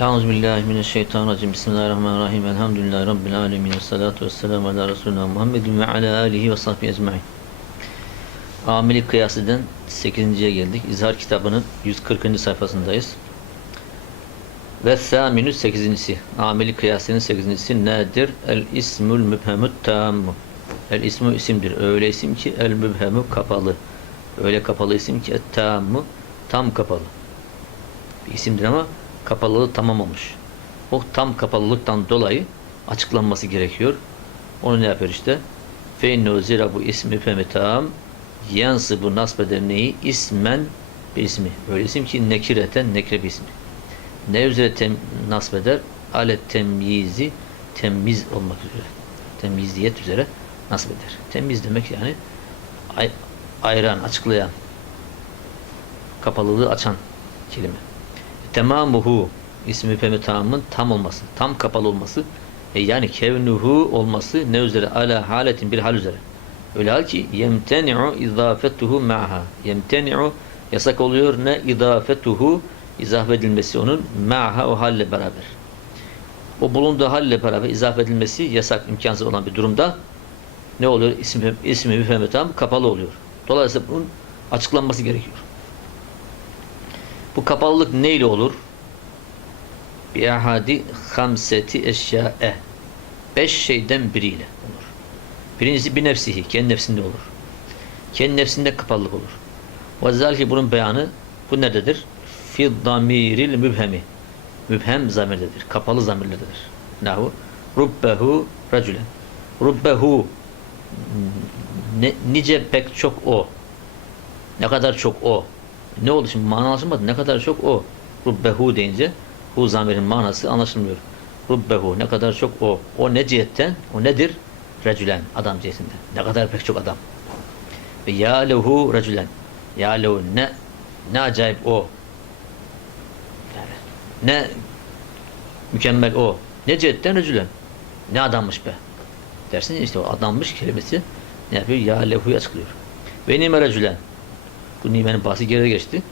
Euzubillahimineşşeytanirracim. Bismillahirrahmanirrahim. Elhamdülillahi Rabbil alemin. Salatu vesselamu ala Resulina Muhammedin ve ala alihi ve sahbihi ecmain. Ameli kıyasiden 8.ye geldik. İzhar kitabının 140. sayfasındayız. Ve saminü 8.si. Ameli kıyasının 8.si nedir? El ismül mübhemut tammu. El ismu isimdir. Öyle isim ki el mübhemu kapalı. Öyle kapalı isim ki et tammu tam kapalı. Bir isimdir ama kapalılığı tamam olmuş. O tam kapalılıktan dolayı açıklanması gerekiyor. Onu ne yapıyor işte? Fe innehu zira bu ismi femetam yansı bu nasbeder neyi? İsmen bir ismi. Öyle isim ki nekireten nekre bir ismi. Ne üzere tem, nasbeder? Alet temyizi temiz olmak üzere. Temyiziyet üzere nasbeder. Temiz demek yani ay, ayıran, açıklayan, kapalılığı açan kelime. Temamuhu ismi femi tamamın tam olması, tam kapalı olması e yani kevnuhu olması ne üzere ala haletin bir hal üzere. Öyle hal ki yemteni'u izafetuhu ma'ha. Yemteni'u yasak oluyor ne izafetuhu izaf edilmesi onun ma'ha o halle beraber. O bulunduğu halle beraber izaf edilmesi yasak, imkansız olan bir durumda ne oluyor? İsmi, ismi müfehme tam kapalı oluyor. Dolayısıyla bunun açıklanması gerekiyor. Bu kapalılık neyle olur? Bi ahadi hamseti eşyae. Beş şeyden biriyle olur. Birincisi bir nefsihi, kendi nefsinde olur. Kendi nefsinde kapalılık olur. Ve zalki bunun beyanı bu nerededir? Fi damiril mübhemi. Mübhem zamirdedir. Kapalı zamirlerdedir. Nahu rubbehu racülen. Rubbehu ne, nice pek çok o. Ne kadar çok o. Ne oldu şimdi mana anlaşılmadı. Ne kadar çok o. Rubbehu deyince hu zamirin manası anlaşılmıyor. Rubbehu ne kadar çok o. O ne cihetten? O nedir? Recülen. Adam cihetinden. Ne kadar pek çok adam. Ve ya lehu recülen. Ya lehu ne ne acayip o. Ne mükemmel o. Ne cihetten recülen. Ne adammış be. Dersin işte o adammış kelimesi ne yapıyor? Ya lehu'yu açıklıyor. Ve nime recülen. Bu nimenin bahsi geride geçti.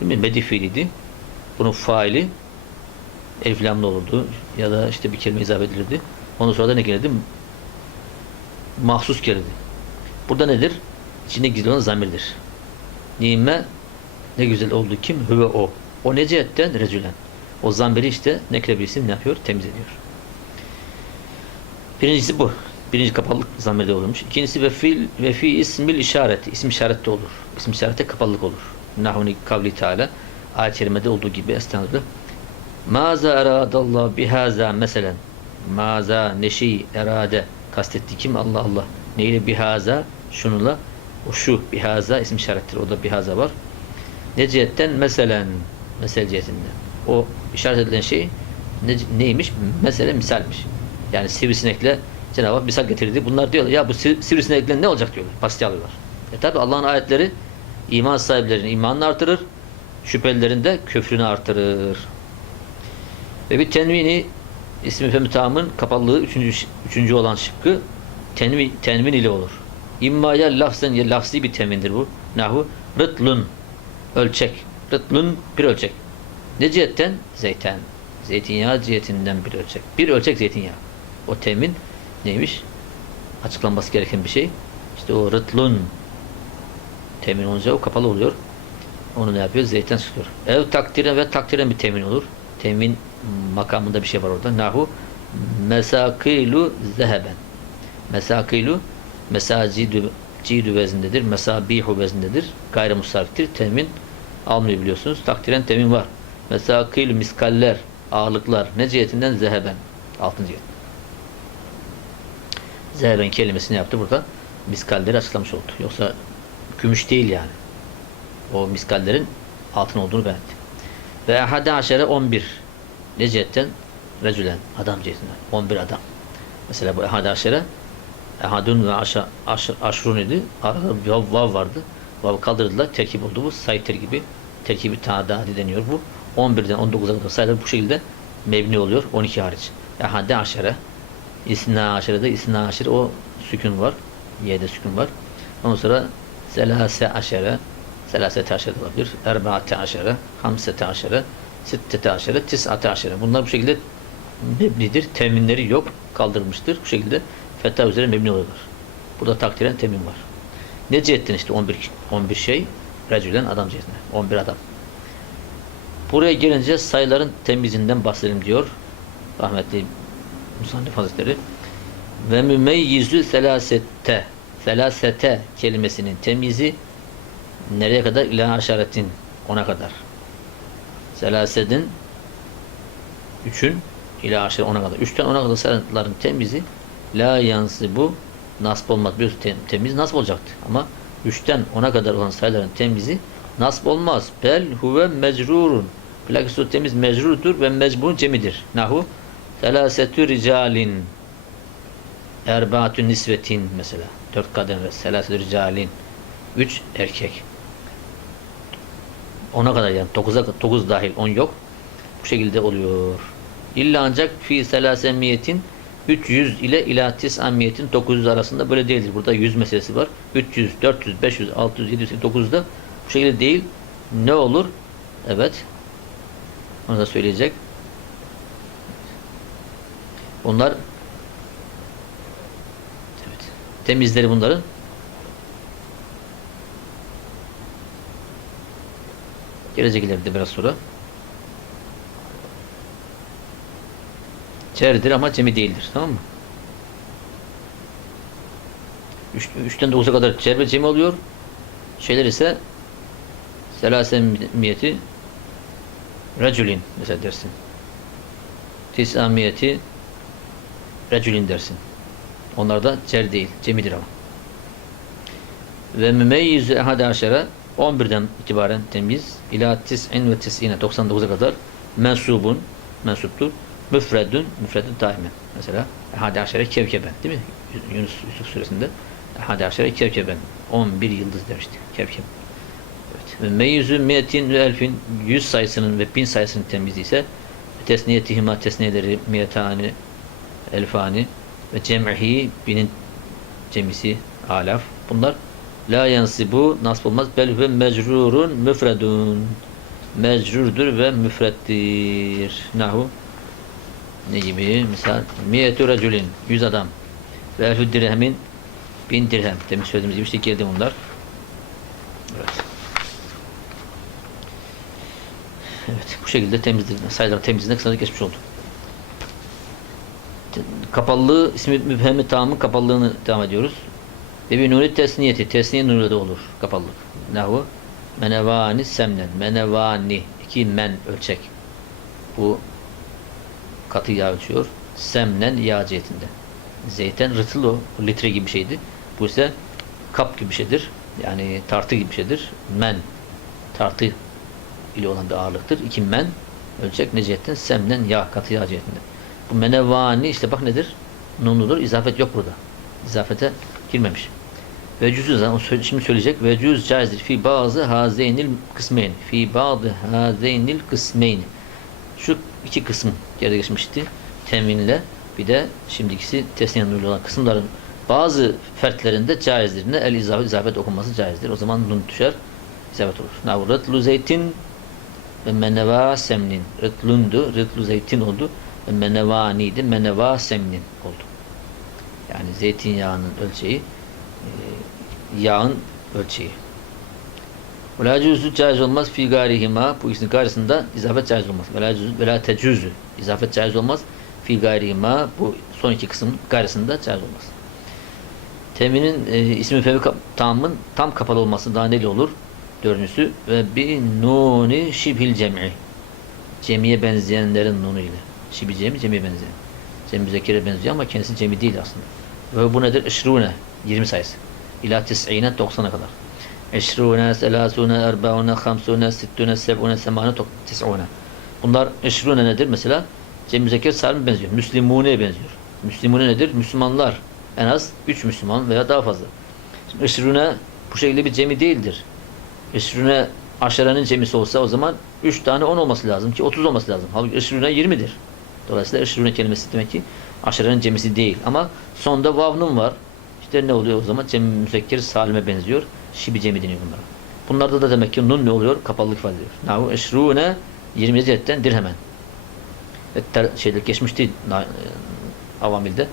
Değil mi? Medi fiiliydi. Bunun faili elif lamlı olurdu. Ya da işte bir kelime izah edilirdi. Ondan sonra da ne gelirdi? Mahsus gelirdi. Burada nedir? İçinde gizli olan zamirdir. Nime ne güzel oldu kim? Hüve o. O ne cihetten? Recülen. O zamiri işte nekre isim ne yapıyor? Temiz ediyor. Birincisi bu. Birinci kapalılık zamirde olurmuş. İkincisi ve fil ve fi ismil işareti. İsim işarette olur. İsim işarette kapalılık olur. Nahuni kavli teala ayet-i kerimede olduğu gibi estağfurullah. Maza eradallah bihaza meselen. Maza neşi erade kastetti kim? Allah Allah. Neyle bihaza? Şununla. O şu bihaza isim işarettir. O da bihaza var. Ne cihetten? Meselen. Mesel cihetinden. O işaret edilen şey ne, neymiş? Mesele misalmiş. Yani sivrisinekle Cenab-ı Hak misal getirdi. Bunlar diyorlar ya bu sivrisinekle ne olacak diyorlar. Pastaya alıyorlar. E tabi Allah'ın ayetleri iman sahiplerinin imanını artırır. Şüphelilerin de küfrünü artırır. Ve bir tenvini ismi femütamın kapalılığı üçüncü, üçüncü olan şıkkı tenvin, tenvin ile olur. İmma ya lafzen ya lafzi bir temindir bu. Nahu rıtlun ölçek. Rıtlun bir ölçek. Ne cihetten? Zeyten. Zeytinyağı cihetinden bir ölçek. Bir ölçek zeytinyağı. O temin neymiş? Açıklanması gereken bir şey. İşte o rıtlun temin olunca o kapalı oluyor. Onu ne yapıyor? Zeytten sıkıyor. Ev takdire ve takdiren bir temin olur. Temin makamında bir şey var orada. Nahu mesakilu zeheben. Mesakilu mesacidu cidu vezindedir. Mesabihu vezindedir. Gayrimusariftir. Temin almıyor biliyorsunuz. Takdiren temin var. Mesakilu miskaller ağırlıklar ne cihetinden zeheben. Altın cihet. Zeheben kelimesini yaptı burada. Miskalleri açıklamış oldu. Yoksa gümüş değil yani. O miskallerin altın olduğunu beğendi. Ve ahade aşere 11. Ne cihetten? Adam cihetinden. 11 adam. Mesela bu ehade aşere ehadun ve aşa, aş, aşrun idi. Arada vav, vav vardı. Vav kaldırdılar. Terkip oldu bu. Sayı terkibi. Terkibi tadadi deniyor bu. 11'den 19'a kadar sayılar bu şekilde mebni oluyor. 12 hariç. Ehade aşere İsna aşırıda isna aşırı o sükun var. Y'de sükun var. Ondan sonra selase aşere selasete aşere olabilir. Erbaate aşere, hamsete aşere, sittete aşere, tis'ate aşere. Bunlar bu şekilde mebnidir. Teminleri yok. Kaldırılmıştır. Bu şekilde fetha üzere mebni oluyorlar. Burada takdiren temin var. Ne cihetten işte 11, 11 şey? Recülen adam cihetine. 11 adam. Buraya gelince sayıların temizinden bahsedelim diyor. Rahmetli Musannif Hazretleri. Ve mümeyyizü selasette selasete kelimesinin temizi nereye kadar? İlâ aşaretin ona kadar. Selasedin üçün ila aşağı ona kadar. Üçten ona kadar sayıların temizi la yansı bu nasip olmaz. Bir tem, temiz nasip olacaktı. Ama üçten ona kadar olan sayıların temizi nasip olmaz. Bel huve mecrurun. Bilakis o temiz mecrurdur ve mecburun cemidir. Nahu selasetü ricalin erbaatü nisvetin mesela. Dört kadın ve selasetü ricalin. Üç erkek. Ona kadar yani dokuza, dokuz dahil on yok. Bu şekilde oluyor. İlla ancak fi selasemiyetin 300 ile ila tisamiyetin 900 arasında böyle değildir. Burada 100 meselesi var. 300, 400, 500, 600, 700, 900'da bu şekilde değil. Ne olur? Evet. Onu da söyleyecek. Bunlar evet. Temizleri bunların. Gelecek ileride biraz sonra. Cerdir ama cemi değildir. Tamam mı? Üç, üçten dokuza kadar cer ve cemi oluyor. Şeyler ise selasemiyeti racülin mesela dersin. Tisamiyeti racülin dersin. Onlar da cer değil. Cemidir ama. Ve mümeyyizü ehade aşere 11'den itibaren temiz ila tis'in ve tis'ine 99'a kadar mensubun mensuptur. Müfredün, müfredün daimen. Mesela Ehadi Aşere Kevkeben değil mi? Yunus Yusuf suresinde Ehadi Aşere Kevkeben. 11 yıldız demiştik. Kevkeben. Evet. Meyyüzü miyetin ve elfin 100 sayısının ve 1000 sayısının temizliği ise tesniyetihima tesniyeleri miyetani elfani ve cem'ihi binin cemisi alaf. Bunlar la yansibu nasb olmaz bel ve mecrurun müfredun mecrurdur ve müfrettir. Nahu ne gibi? Misal miyetü recülin 100 adam ve elfü dirhemin bin dirhem. Demin söylediğimiz gibi işte geldi bunlar. Evet. Evet. Bu şekilde temizlik, sayılar temizliğine kısaca geçmiş oldu. Kapalılığı, ismi müphemi tamamın kapalılığını devam ediyoruz. Ve bir nuri tesniyeti, tesniye nurla da olur kapalılık. Nahu menevani semnen, menevani, iki men ölçek. Bu katı yağ ölçüyor. Semnen yağ cihetinde. Zeyten rıtıl o. Litre gibi şeydi. Bu ise kap gibi şeydir. Yani tartı gibi şeydir. Men tartı ile olan bir ağırlıktır. İki men ölçek ne cihetten? Semnen yağ, katı yağ cihetinde. Bu menevani işte bak nedir? Nunludur. İzafet yok burada. İzafete girmemiş. Ve cüzü zaman şimdi söyleyecek. Ve cüz caizdir. Fi bazı hazeynil kısmeyn. Fi bazı hazeynil kısmeyn. Şu iki kısım geride geçmişti. Teminle bir de şimdikisi tesniye nurlu olan kısımların bazı fertlerinde caizdir. Ne el izafet, izafet okunması caizdir. O zaman nun düşer. İzafet olur. Navu rıtlu ve meneva semnin. Rıtlundu. Rıtlu zeytin oldu. Ve menevaniydi. Meneva semnin oldu. Yani zeytinyağının ölçeği e, yağın ölçeği. Ve la cüzü caiz olmaz fi gayrihima bu ikisinin karşısında izafet caiz olmaz. Ve la cüzü ve la tecüzü izafet caiz olmaz. Fi gayrihima bu son iki kısım karşısında caiz olmaz. Teminin e, ismi femi tamamın tam kapalı olması daha neli olur? Dördüncüsü ve bir nuni şibhil cem'i cemiye benzeyenlerin nunu ile. Şibi cemi cemiye benzeyen. Cemi zekire benziyor ama kendisi cemi değil aslında. Ve bu nedir? Işrune 20 sayısı. İla tis'ine 90'a kadar. Eşrûne, selâsûne, erbâûne, hamsûne, sittûne, seb'ûne, semâne, tis'ûne. Bunlar eşrûne nedir? Mesela Cem-i Zekir Salim benziyor. Müslimûne'ye benziyor. Müslimûne nedir? Müslümanlar. En az 3 Müslüman veya daha fazla. Şimdi eşrûne bu şekilde bir cemi değildir. Eşrûne aşerenin cemisi olsa o zaman 3 tane 10 olması lazım ki 30 olması lazım. Halbuki eşrûne 20'dir. Dolayısıyla eşrûne kelimesi demek ki aşerenin cemisi değil. Ama sonda vavnun var. İşte ne oluyor o zaman? Cem-i müzekkir salime benziyor. Şibi cemi deniyor bunlara. Bunlarda da demek ki nun ne oluyor? Kapalılık ifade ediyor. Nahu eşrûne 27 cihetten dirhemen. Etter, şeyde geçmişti e, avamilde.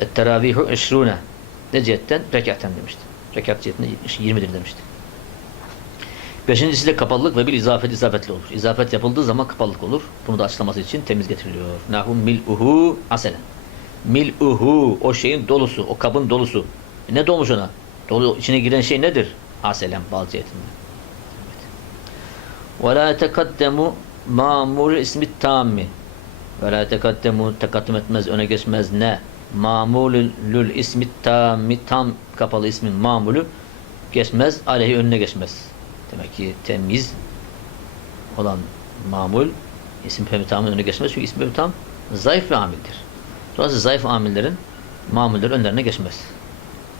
Et-teravihu eşrune. Ne cihetten? Rekaten demişti. Rekat cihetinde 20'dir demişti. Beşincisi de kapalılık ve bir izafet izafetli olur. İzafet yapıldığı zaman kapalılık olur. Bunu da açıklaması için temiz getiriliyor. Nahu mil'uhu aselen. Mil'uhu o şeyin dolusu, o kabın dolusu. E ne dolmuş ona? Dolu içine giren şey nedir? Aselen bal cihetinde. Ve la tekaddemu mamul ismi tammi. Ve la tekaddemu tekaddüm etmez, öne geçmez ne? Mamulül ismi tammi tam kapalı ismin mamulü geçmez, aleyhi önüne geçmez. Demek ki temiz olan mamul isim fehmi tamın önüne geçmez çünkü isim fehmi tam zayıf ve amildir. Dolayısıyla zayıf amillerin mamulleri önlerine geçmez.